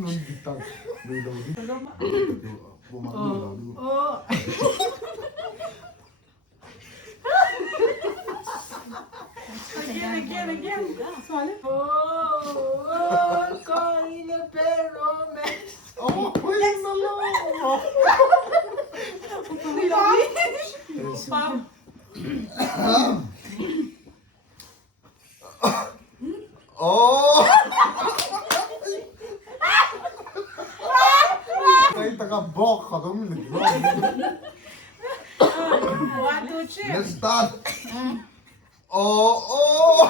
Nung bitang. May lodi. Again. Swallow. Calling a romance. Oh, wait, no, no. Oh! Ay, taga-bok ka kami. 1, 2, 3. Let's start. Oh!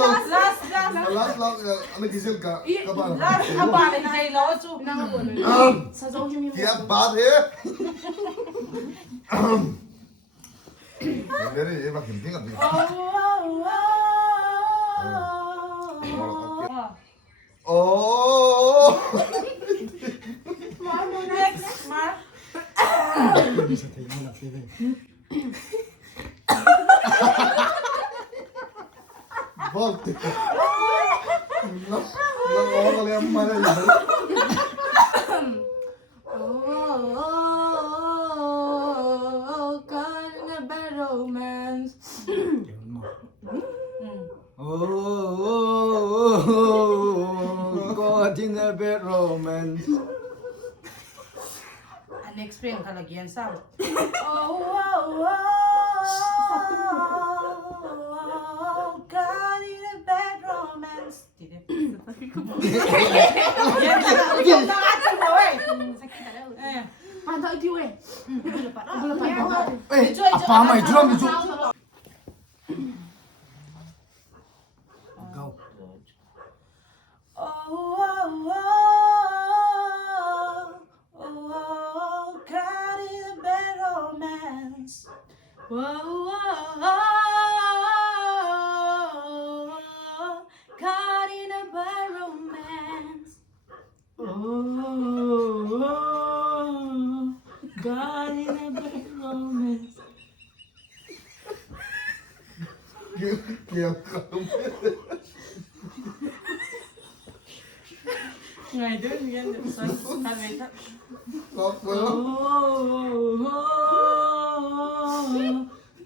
Last. Last, ano gisel ka? Kabar. Last, habari na kayo, Locho. क्या बात है? मेरे ये बात हिंदी का भी। Oh! Next, Mark. बहुत लग वाले हमारे God in a bad romance. God in a bad romance. Unexplained kalagyan sa. God in a bad romance. apa mai drum itu? Go. God in a bad romance. God in a bad romance. God in a bad romance. क्या करूँ? Ngayon, yan. Kalmeta.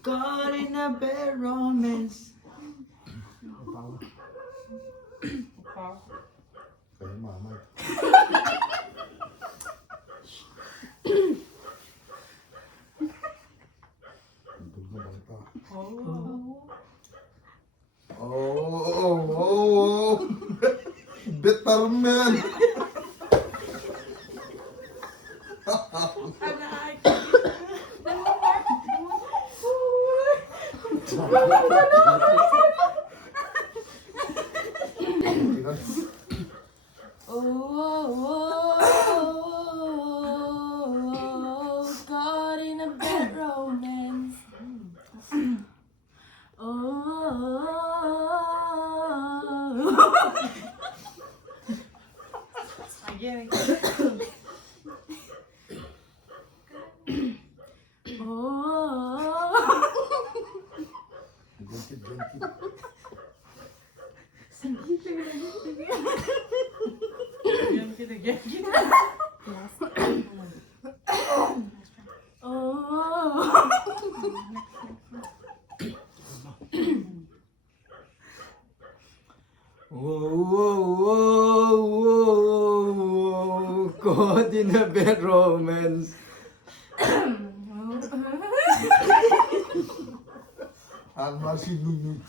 God in a bad romance. Kaya mama. Oh, better man. God in a bad romance. Again. Again. God in a bad romance. Ang masih nunut.